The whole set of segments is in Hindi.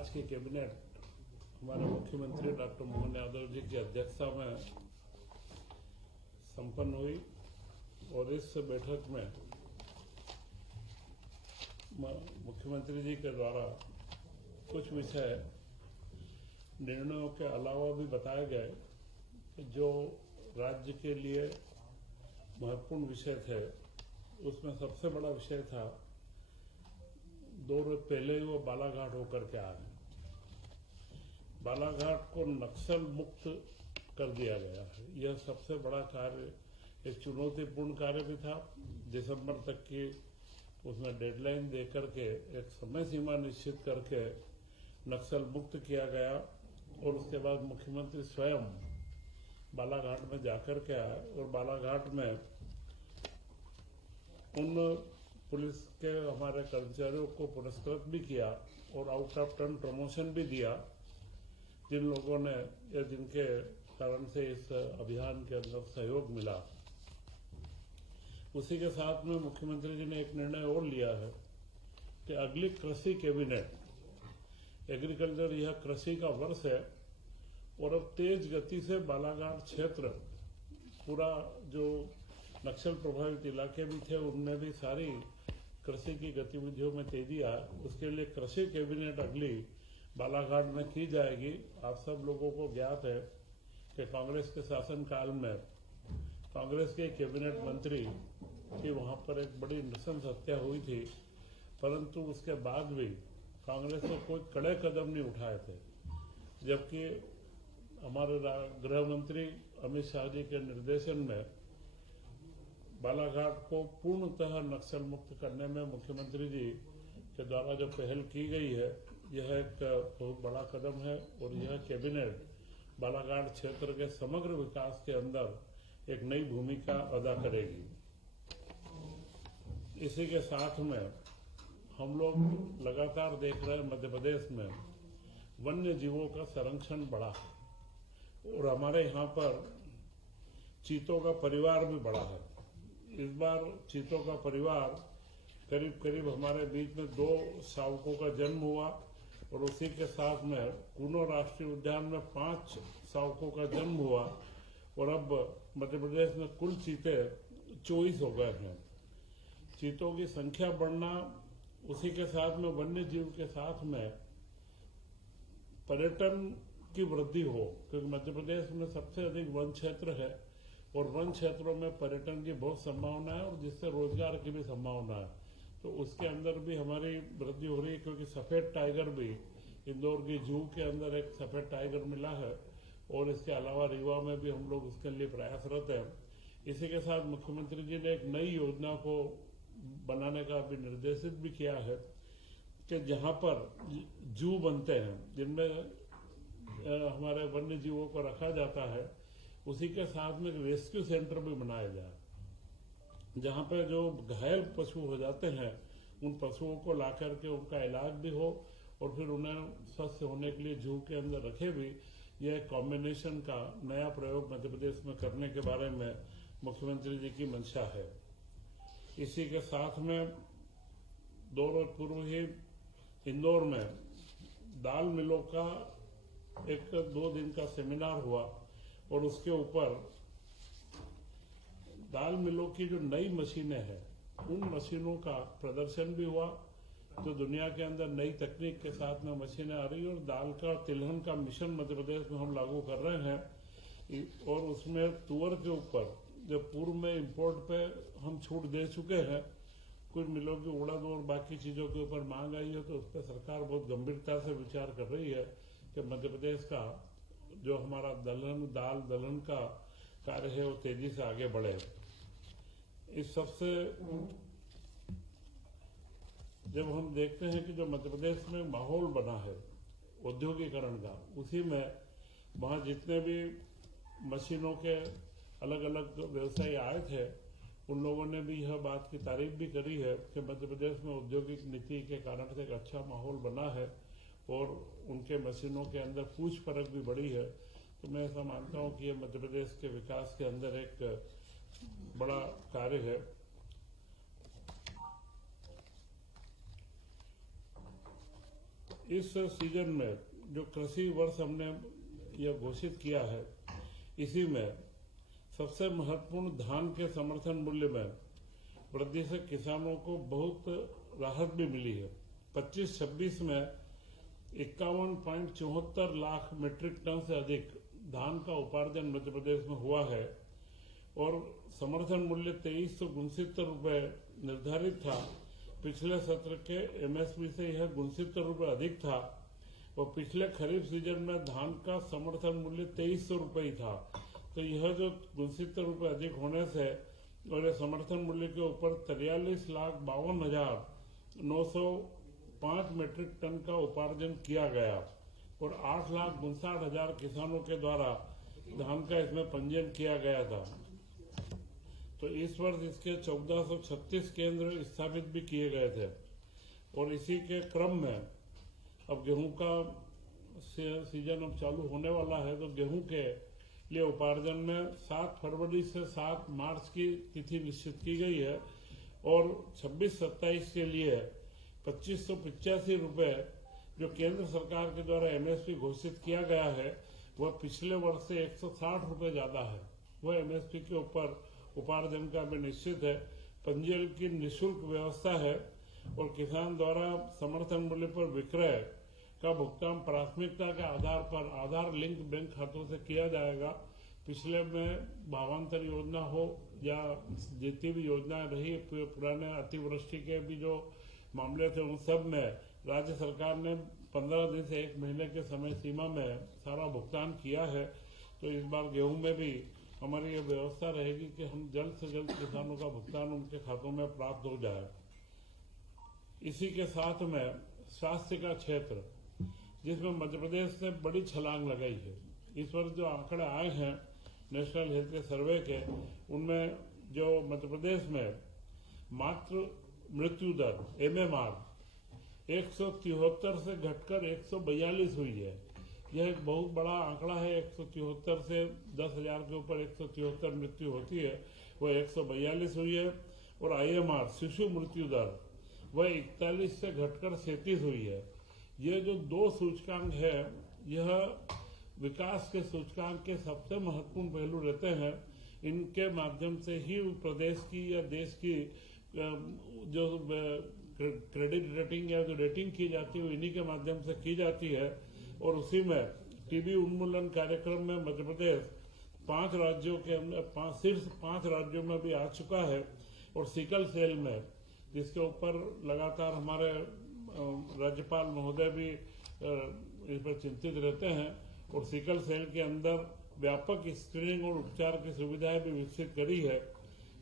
आज की कैबिनेट हमारे मुख्यमंत्री डॉक्टर मोहन यादव जी की अध्यक्षता में संपन्न हुई और इस बैठक में मुख्यमंत्री जी के द्वारा कुछ विषय निर्णयों के अलावा भी बताए गए जो राज्य के लिए महत्वपूर्ण विषय थे। उसमें सबसे बड़ा विषय था, 2 रोज पहले ही वो बालाघाट होकर के आ गए। बालाघाट को नक्सल मुक्त कर दिया गया है। यह सबसे बड़ा कार्य, एक चुनौतीपूर्ण कार्य भी था। दिसंबर तक की उसमें डेडलाइन देकर के एक समय सीमा निश्चित करके नक्सल मुक्त किया गया और उसके बाद मुख्यमंत्री स्वयं बालाघाट में जाकर के आए और बालाघाट में उन पुलिस के हमारे कर्मचारियों को पुरस्कृत भी किया और आउट ऑफ टर्न प्रमोशन भी दिया, जिन लोगों ने या जिनके कारण से इस अभियान के अंदर सहयोग मिला। उसी के साथ में मुख्यमंत्री जी ने एक निर्णय और लिया है कि अगली कृषि कैबिनेट, एग्रीकल्चर, यह कृषि का वर्ष है और अब तेज गति से बालाघाट क्षेत्र, पूरा जो नक्सल प्रभावित इलाके भी थे उनमें भी सारी कृषि की गतिविधियों में तेजी आए। उसके लिए कृषि कैबिनेट अगली बालाघाट में की जाएगी। आप सब लोगों को ज्ञात है कि कांग्रेस के शासनकाल में कांग्रेस के कैबिनेट मंत्री की वहां पर एक बड़ी नृशंस हत्या हुई थी, परंतु उसके बाद भी कांग्रेस ने कोई कड़े कदम नहीं उठाए थे, जबकि हमारे गृह मंत्री अमित शाह जी के निर्देशन में बालाघाट को पूर्णतः नक्सल मुक्त करने में मुख्यमंत्री जी के द्वारा जो पहल की गई है, यह एक बहुत बड़ा कदम है और यह कैबिनेट बालाघाट क्षेत्र के समग्र विकास के अंदर एक नई भूमिका अदा करेगी। इसी के साथ में हम लोग लगातार देख रहे हैं मध्य प्रदेश में वन्य जीवों का संरक्षण बढ़ा है और हमारे यहाँ पर चीतों का परिवार भी बढ़ा है। इस बार चीतों का परिवार करीब करीब हमारे बीच में 2 शावकों का जन्म हुआ और उसी के साथ में कूनो राष्ट्रीय उद्यान में 5 शावकों का जन्म हुआ और अब मध्य प्रदेश में कुल चीते 24 हो गए हैं। चीतों की संख्या बढ़ना, उसी के साथ में वन्य जीव के साथ में पर्यटन की वृद्धि हो, क्योंकि मध्य प्रदेश में सबसे अधिक वन क्षेत्र है और वन क्षेत्रों में पर्यटन की बहुत संभावना है और जिससे रोजगार की भी संभावना है, तो उसके अंदर भी हमारी वृद्धि हो रही है। क्योंकि सफेद टाइगर भी, इंदौर की जू के अंदर एक सफेद टाइगर मिला है और इसके अलावा रीवा में भी हम लोग उसके लिए प्रयासरत हैं। इसी के साथ मुख्यमंत्री जी ने एक नई योजना को बनाने का भी निर्देशित भी किया है कि जहां पर जू बनते हैं, जिनमें हमारे वन्य जीवों को रखा जाता है, उसी के साथ में एक रेस्क्यू सेंटर भी बनाया जाए, जहां पे जो घायल पशु हो जाते हैं उन पशुओं को ला करके उनका इलाज भी हो और फिर उन्हें स्वस्थ होने के लिए जू के अंदर रखे भी। यह एक कॉम्बिनेशन का नया प्रयोग मध्य प्रदेश में करने के बारे में मुख्यमंत्री जी की मंशा है। इसी के साथ में 2 रोज पूर्व ही इंदौर में दाल मिलों का एक 2 दिन का सेमिनार हुआ और उसके ऊपर दाल मिलों की जो नई मशीनें हैं उन मशीनों का प्रदर्शन भी हुआ, जो दुनिया के अंदर नई तकनीक के साथ में मशीनें आ रही है और दाल का तिलहन का मिशन मध्य प्रदेश में हम लागू कर रहे हैं। और उसमें तुअर के ऊपर जो पूर्व में इंपोर्ट पे हम छूट दे चुके हैं, कुछ मिलों की उड़द और बाकी चीजों के ऊपर मांग आई है, तो उस पर सरकार बहुत गंभीरता से विचार कर रही है कि मध्य प्रदेश का जो हमारा दाल दलहन का कार्य है वो तेजी से आगे बढ़े। इस सबसे जब हम देखते हैं कि जो मध्य प्रदेश में माहौल बना है औद्योगिकरण का, उसी में वहां जितने भी मशीनों के अलग अलग व्यवसायी आए थे उन लोगों ने भी यह बात की तारीफ भी करी है कि मध्य प्रदेश में औद्योगिक नीति के कारण से एक अच्छा माहौल बना है और उनके मशीनों के अंदर पूछ परख भी बढ़ी है। तो मैं ऐसा मानता हूं कि यह मध्य प्रदेश के विकास के अंदर एक बड़ा कार्य है। इस सीजन में जो कृषि वर्ष हमने यह घोषित किया है, इसी में सबसे महत्वपूर्ण धान के समर्थन मूल्य में वृद्धि से किसानों को बहुत राहत भी मिली है। 25-26 में 51.74 लाख मीट्रिक टन से अधिक धान का उपार्जन मध्य प्रदेश में हुआ है और समर्थन मूल्य 2369 रुपये निर्धारित था। पिछले सत्र के एमएसपी से यह 69 रुपये अधिक था और पिछले खरीफ सीजन में धान का समर्थन मूल्य 2300 रुपये ही था। तो यह जो 69 रुपये अधिक होने से और समर्थन मूल्य के ऊपर 43,52,905 मीट्रिक टन का उपार्जन किया गया और 8,59,000 किसानों के द्वारा धान का इसमें पंजीयन किया गया था। तो इस वर्ष इसके 1436 केंद्र स्थापित भी किए गए थे और इसी के क्रम में अब गेहूं का सीजन अब चालू होने वाला है। तो गेहूं के लिए उपार्जन में 7 फरवरी से 7 मार्च की तिथि निश्चित की गई है और 26-27 के लिए 2585 रुपये जो केंद्र सरकार के द्वारा एमएसपी घोषित किया गया है, वह पिछले वर्ष से 160 रुपये ज्यादा है। वह एमएसपी के ऊपर उपार्जन का भी निश्चित है। पंजीयन की निःशुल्क व्यवस्था है और किसान द्वारा समर्थन मूल्य पर विक्रय का भुगतान प्राथमिकता के आधार पर आधार लिंक बैंक खातों से किया जाएगा। पिछले में भावांतर योजना हो या जितनी भी योजनाएं रही पुराने अतिवृष्टि के भी जो मामले थे, उन सब में राज्य सरकार ने 15 दिन से 1 महीने के समय सीमा में सारा भुगतान किया है। तो इस बार गेहूं में भी हमारी ये व्यवस्था रहेगी कि हम जल्द से जल्द किसानों का भुगतान उनके खातों में प्राप्त हो जाए। इसी के साथ में स्वास्थ्य का क्षेत्र, जिसमें मध्य प्रदेश ने बड़ी छलांग लगाई है। इस वर्ष जो आंकड़े आए हैं नेशनल हेल्थ के सर्वे के, उनमें जो मध्य प्रदेश में मात्र मृत्यु दर MMR 173 से घटकर 142 हुई है। यह एक बहुत बड़ा आंकड़ा है। 173 से 10,000 के ऊपर 173 मृत्यु होती है, वह 142 हुई है। और IMR शिशु मृत्यु दर वह 41 से घटकर 37 हुई है। ये जो 2 सूचकांक है, यह विकास के सूचकांक के सबसे महत्वपूर्ण पहलू रहते हैं। इनके माध्यम से ही प्रदेश की या देश की जो क्रेडिट रेटिंग या जो रेटिंग की जाती है, इन्हीं के माध्यम से की जाती है। और उसी में टीबी उन्मूलन कार्यक्रम में मध्य प्रदेश 5 राज्यों के अंदर शीर्ष 5 राज्यों में भी आ चुका है। और सिकल सेल में, जिसके ऊपर लगातार हमारे राज्यपाल महोदय भी इस पर चिंतित रहते हैं, और सिकल सेल के अंदर व्यापक स्क्रीनिंग और उपचार की सुविधाएं भी विकसित करी है।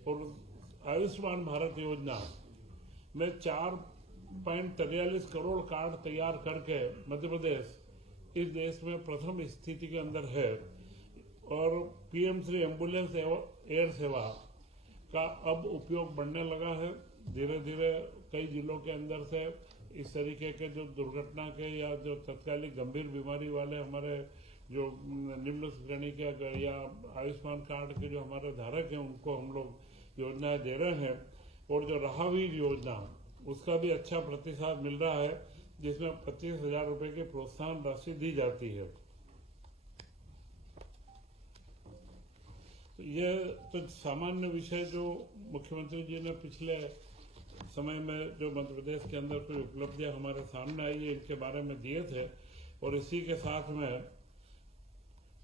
और आयुष्मान भारत योजना में 4.43 करोड़ कार्ड तैयार करके मध्य प्रदेश इस देश में प्रथम स्थिति के अंदर है। और PM श्री एम्बुलेंस एयर सेवा का अब उपयोग बढ़ने लगा है। धीरे धीरे कई जिलों के अंदर से इस तरीके के जो दुर्घटना के या जो तत्कालिक गंभीर बीमारी वाले हमारे जो निम्न श्रेणी के या आयुष्मान कार्ड के जो हमारे धारक हैं, उनको हम लोग योजनाएं दे रहे हैं। और जो राहवीर योजना, उसका भी अच्छा प्रतिसाद मिल रहा है, जिसमें 25,000 रुपए की प्रोत्साहन राशि दी जाती है। ये तो सामान्य विषय जो मुख्यमंत्री जी ने पिछले समय में जो मध्य प्रदेश के अंदर कोई उपलब्धियां हमारे सामने आई है, इनके बारे में दिए थे। और इसी के साथ में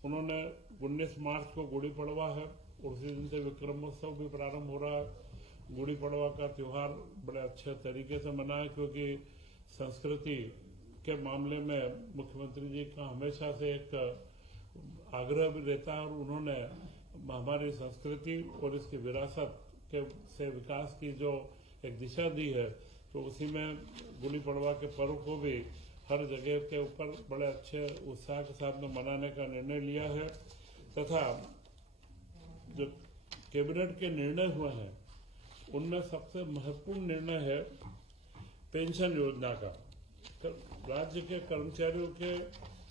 उन्होंने 19 मार्च को गुड़ी पड़वा है और उसी दिन से विक्रमोत्सव भी प्रारंभ हो रहा है। गुड़ी पड़वा का त्योहार बड़े अच्छे तरीके से मना है, क्योंकि संस्कृति के मामले में मुख्यमंत्री जी का हमेशा से एक आग्रह भी रहता है और उन्होंने हमारी संस्कृति और इसकी विरासत के से विकास की जो एक दिशा दी है, तो उसी में गुड़ी पड़वा के पर्व को भी हर जगह के ऊपर बड़े अच्छे उत्साह के साथ में मनाने का निर्णय लिया है। तथा जो कैबिनेट के निर्णय हुए हैं, उनमें सबसे महत्वपूर्ण निर्णय है पेंशन योजना का। राज्य के कर्मचारियों के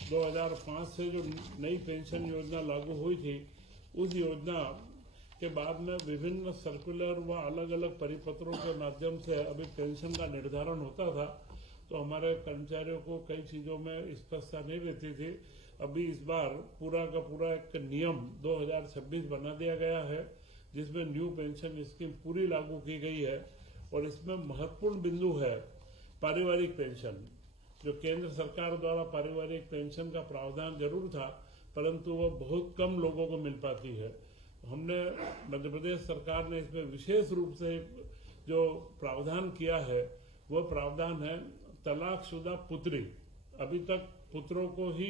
2005 से जो नई पेंशन योजना लागू हुई थी, उस योजना के बाद में विभिन्न सर्कुलर व अलग अलग परिपत्रों के माध्यम से अभी पेंशन का निर्धारण होता था। तो हमारे कर्मचारियों को कई चीजों में स्पष्टता नहीं रहती थी। अभी इस बार पूरा का पूरा एक नियम 2026 बना दिया गया है, जिसमें न्यू पेंशन स्कीम पूरी लागू की गई है। और इसमें महत्वपूर्ण बिंदु है पारिवारिक पेंशन। जो केंद्र सरकार द्वारा पारिवारिक पेंशन का प्रावधान जरूर था, परंतु वह बहुत कम लोगों को मिल पाती है। हमने मध्य प्रदेश सरकार ने इसमें विशेष रूप से जो प्रावधान किया है, वह प्रावधान है तलाकशुदा पुत्री। अभी तक पुत्रों को ही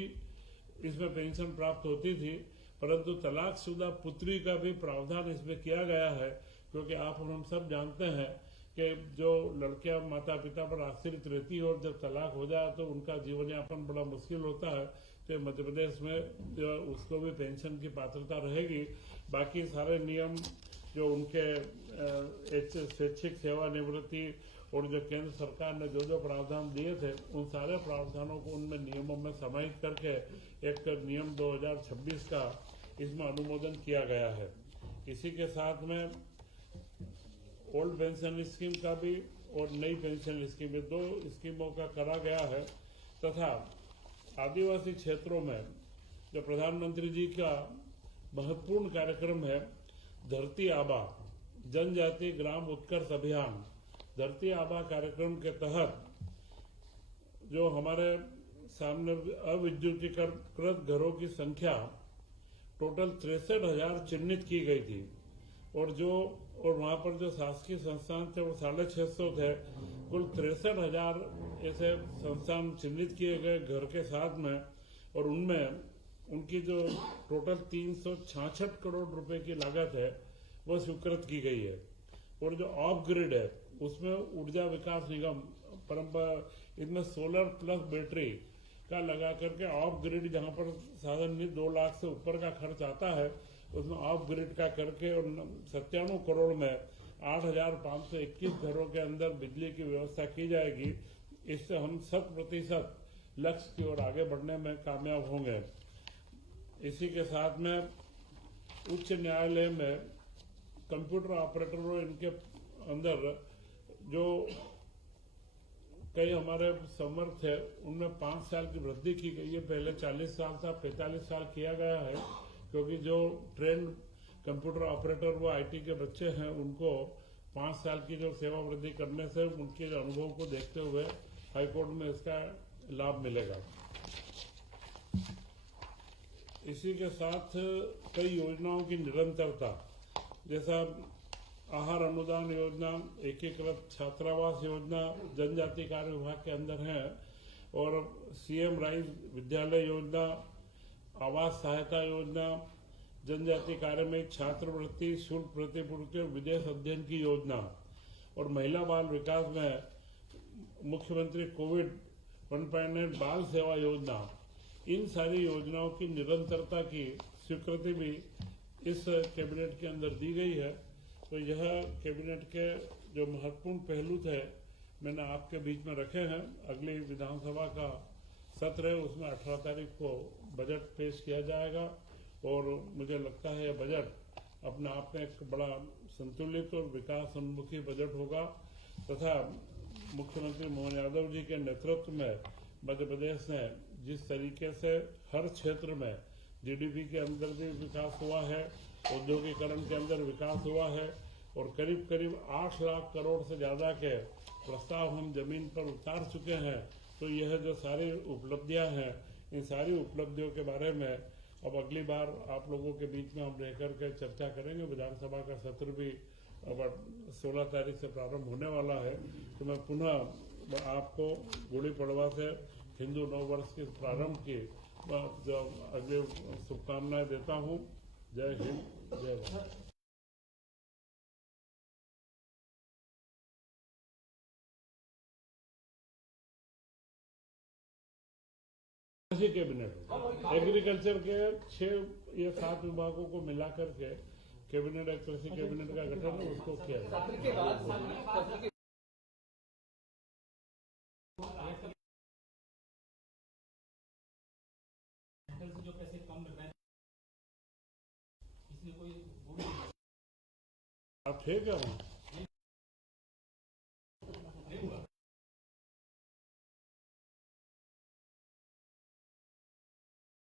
इसमें पेंशन प्राप्त होती थी, परंतु तलाकशुदा पुत्री का भी प्रावधान इसमें किया गया है, क्योंकि आप और हम सब जानते हैं कि जो लड़कियां माता पिता पर आश्रित रहती है और जब तलाक हो जाए तो उनका जीवन यापन बड़ा मुश्किल होता है। तो मध्य प्रदेश में जो उसको भी पेंशन की पात्रता रहेगी। बाकी सारे नियम जो उनके स्वैच्छिक सेवानिवृत्ति और जो केंद्र सरकार ने जो प्रावधान दिए थे, उन सारे प्रावधानों को उनमें नियमों में समाहित करके एक नियम 2026 का इसमें अनुमोदन किया गया है। इसी के साथ में ओल्ड पेंशन स्कीम का भी और नई पेंशन स्कीम, दो स्कीमों का करा गया है। तथा आदिवासी क्षेत्रों में जो प्रधानमंत्री जी का महत्वपूर्ण कार्यक्रम है धरती आबा जनजाति ग्राम उत्कर्ष अभियान, धरती आबा कार्यक्रम के तहत जो हमारे सामने अविद्युतीकृत घरों की संख्या टोटल 63,000 चिन्हित की गई थी। और वहां पर जो शासकीय संस्थान थे वो 650 थे। कुल 63,000 ऐसे संस्थान चिन्हित किए गए घर के साथ में, और उनमें उनकी जो टोटल 366 करोड़ रुपए की लागत है वो स्वीकृत की गई है। और जो ऑफ ग्रिड है उसमें ऊर्जा विकास निगम परंपरा इसमें सोलर प्लस बैटरी का लगा करके ऑफ ग्रिड, जहां पर साधन 2 लाख से ऊपर का खर्च आता है, उसमें ऑफ ग्रिड का करके और 97 करोड़ में 8,521 घरों के अंदर बिजली की व्यवस्था की जाएगी। इससे हम 100% लक्ष्य की ओर आगे बढ़ने में कामयाब होंगे। इसी के साथ में उच्च न्यायालय में कंप्यूटर ऑपरेटर और इनके अंदर जो कई हमारे समर्थ है उनमें 5 साल की वृद्धि की गई है। पहले 40 साल था, 45 साल किया गया है, क्योंकि जो ट्रेंड कंप्यूटर ऑपरेटर वो आईटी के बच्चे हैं, उनको 5 साल की जो सेवा वृद्धि करने से उनके अनुभव को देखते हुए हाईकोर्ट में इसका लाभ मिलेगा। इसी के साथ कई योजनाओं की निरंतरता, जैसा आहार अनुदान योजना, एकीकृत छात्रावास योजना जनजाति कार्य विभाग के अंदर है, और सीएम राइज विद्यालय योजना, आवास सहायता योजना, जनजाति कार्य में छात्रवृत्ति, शुल्क प्रतिपूर्ति और विदेश अध्ययन की योजना, और महिला बाल विकास में मुख्यमंत्री कोविड 1.9 बाल सेवा योजना, इन सारी योजनाओं की निरंतरता की स्वीकृति भी इस कैबिनेट के अंदर दी गई है। तो यह कैबिनेट के जो महत्वपूर्ण पहलू थे मैंने आपके बीच में रखे हैं। अगली विधानसभा का सत्र है, उसमें 18 तारीख को बजट पेश किया जाएगा, और मुझे लगता है यह बजट अपने आप में एक बड़ा संतुलित और विकास उन्मुखी बजट होगा। तथा मुख्यमंत्री मोहन यादव जी के नेतृत्व में मध्य प्रदेश ने जिस तरीके से हर क्षेत्र में जीडीपी के अंदर भी विकास हुआ है, औद्योगिकरण के अंदर विकास हुआ है, और करीब करीब 8 लाख करोड़ से ज्यादा के प्रस्ताव हम जमीन पर उतार चुके हैं। तो यह जो सारी उपलब्धियां हैं, इन सारी उपलब्धियों के बारे में अब अगली बार आप लोगों के बीच में हम रहकर के चर्चा करेंगे। विधानसभा का सत्र भी अब 16 तारीख से प्रारंभ होने वाला है। तो मैं पुनः आपको गुड़ी पड़वा से हिंदू नव वर्ष के प्रारंभ की जो अगले शुभकामनाएं देता हूँ। जय हिंद, जय भारत। कैबिनेट एग्रीकल्चर के 6 या 7 विभागों को मिलाकर के कैबिनेट, एक कृषि कैबिनेट का गठन है, उसको किया जाए। जो पैसे कम मिल रहे हैं, इसमें कोई आप ठीक है।